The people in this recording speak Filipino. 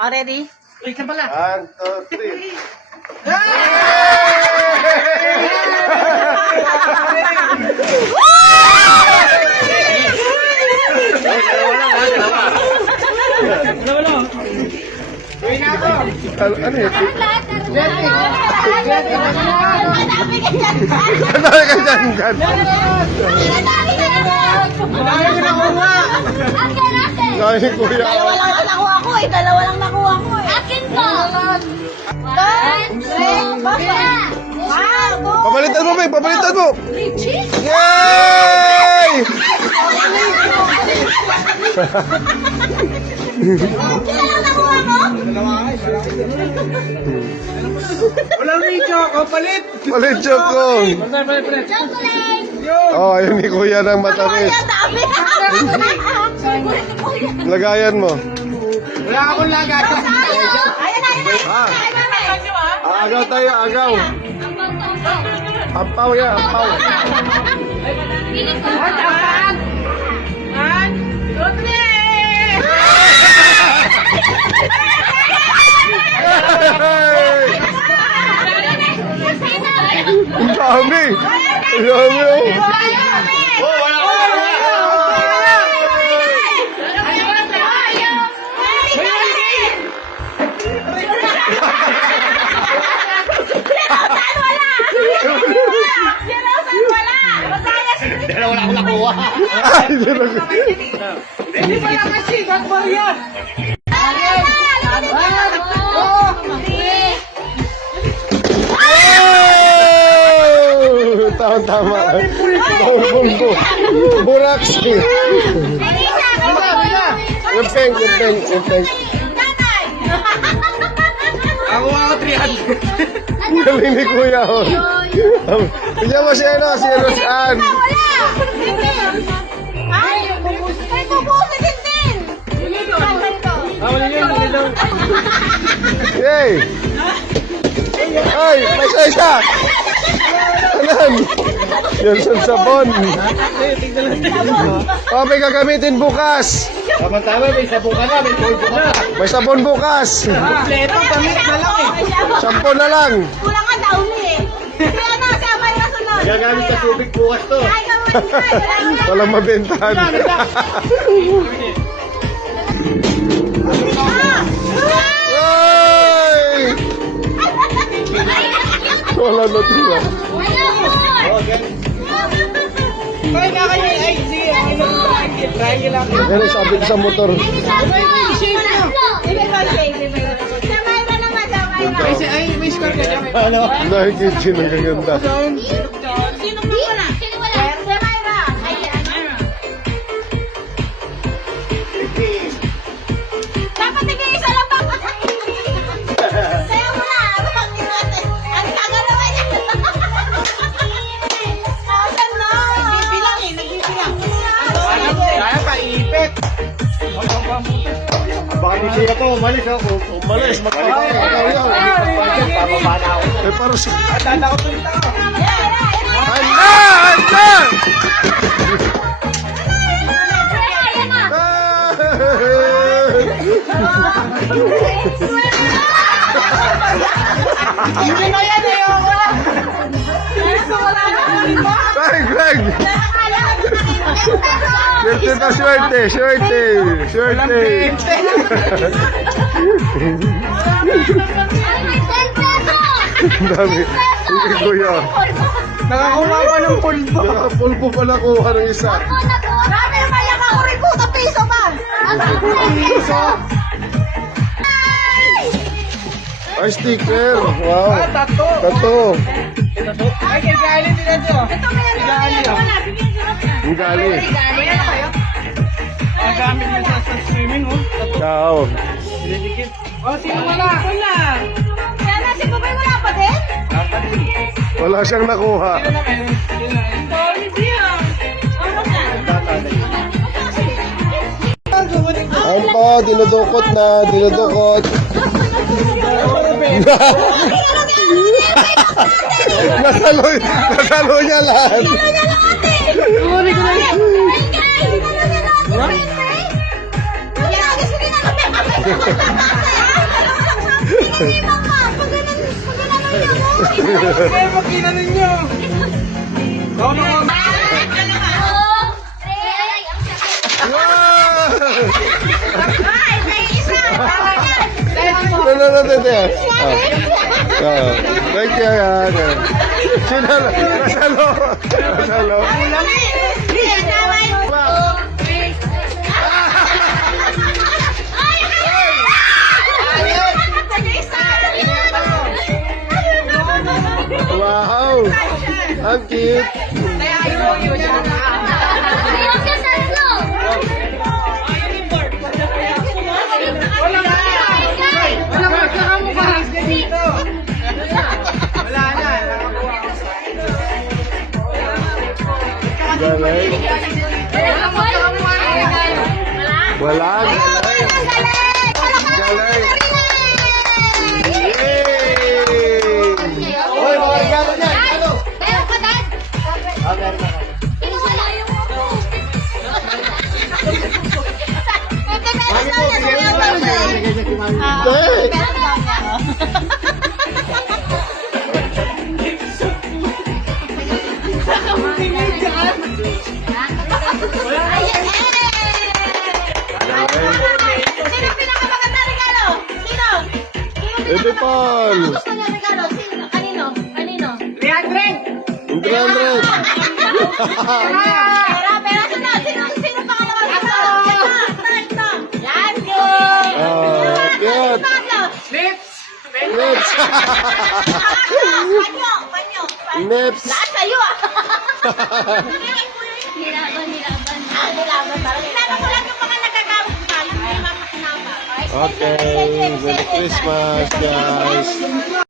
Ready? Wait ka pala. 1, 2, 3. Ano yun? Ano ka dyan? Dahil kuya. Dalawa lang nakuha ko eh. Dalawa lang nakuha ko eh. Akin to. Papalitan mo, Meg. Papalitan mo. Yay! Sila lang nakuha ko? Walang video. Palit. Palit choco. Chocolate! Oh, ayun ni kuya ng matamis. Ang dami! Lagayan mo. Wala akong lagay. Ayan na! Agaw tayo, agaw. Ampaw ya, ampaw. Ang dami. Ang dami, oh. Dalawa na akong nakuha. Ay, dirog. Hindi pa lang kasi. Gagbar yan. Oh! Tama-tama. Bumbo. Buraksi. Yung peng. Ako 300. Galing ni kuya, oh. Bigyan mo si Rosaan. Yay! Ay, may isa. Anan? Yan sa sabon. Oh, may gagamitin bukas. Tama-tama, may sabong ka na, may polvo ka na. May sabon bukas. Kompleto, pamit na lang eh. Sampo na lang. Kulang ka daw eh. Kaya na, sabay na sunod. Gagamit sa tubig bukas to. Ay, kamay. Walang mabentahan. Ay! Wala na tiyo. Ay, nakanya. Ay, sige. Triangle lang. Ano sabi ko sa motor? Ay, may score ka dyan. Dahil kitchen ang gaganda. Sino wala? Sino wala? Mayra. Dapat tig-isa lang pa. Sayo mo na. Ang kagalawa niya. Asan na? Nagbibilang eh. Nagbibilang. Kaya pa, ipit. Baka di siya ito umalis ako. Umalis, magpapakaw. Papabana ako. Eh, parang si... Tanda ko tulit ako. Handa! Hindi na yan eh. Ay, Greg! Swerte na swerte! Swerte! Ang dami. Hindi kuya. Nakakuha ko ng pulbo. Nakapulpo pala kuha ng isa. Grabe naman yung ako rin ko. Piso pa. Ay, sticker. Wow. Tato. Tato. Ay, kay Gali din ito. Ito meron na yan. Wala. Bigyan ko na. Ang gali. Ang gamit niya sa swimming, oh. Ciao. Dinidikit. Oh, sino wala? Wala. Kaya na si Bubay wala pa din? Wala siyang nakuha. Sino na meron? Sino na? Sorry, Dia. Ayun po, dinudukot na, dinudukot. Nasalo niya lahat. Sorry ko na. What? Kaya mag-inanin nyo. Oo, mga Thank you, yan. Sinalo. Nasalo. Nasalo. Wow! Ang cute! wala magkakamukha dito. Wala na. Galing. Wala. Galing. Yay! Hoy, mga regalo niyan. Ano? Meron ka, Dad? Meron na. Mami po, bigyan mo lang. Bigyan niya si Mami. Hindi. Sino pinakamaganda regalo? Sino? Ito, Paul. Gusto niya regalo? Sino? Kanino? Kanino? 300. Yung 300. Pero sino pangalawa? Ito. Yan, good. Cute. Lips. Lips. Panyo. Lips. Lahat sa'yo ah. Nilaban. Nilaban ko lang yung mga nagagawin ka. Yung mga makinapa. Okay. Merry Christmas, guys.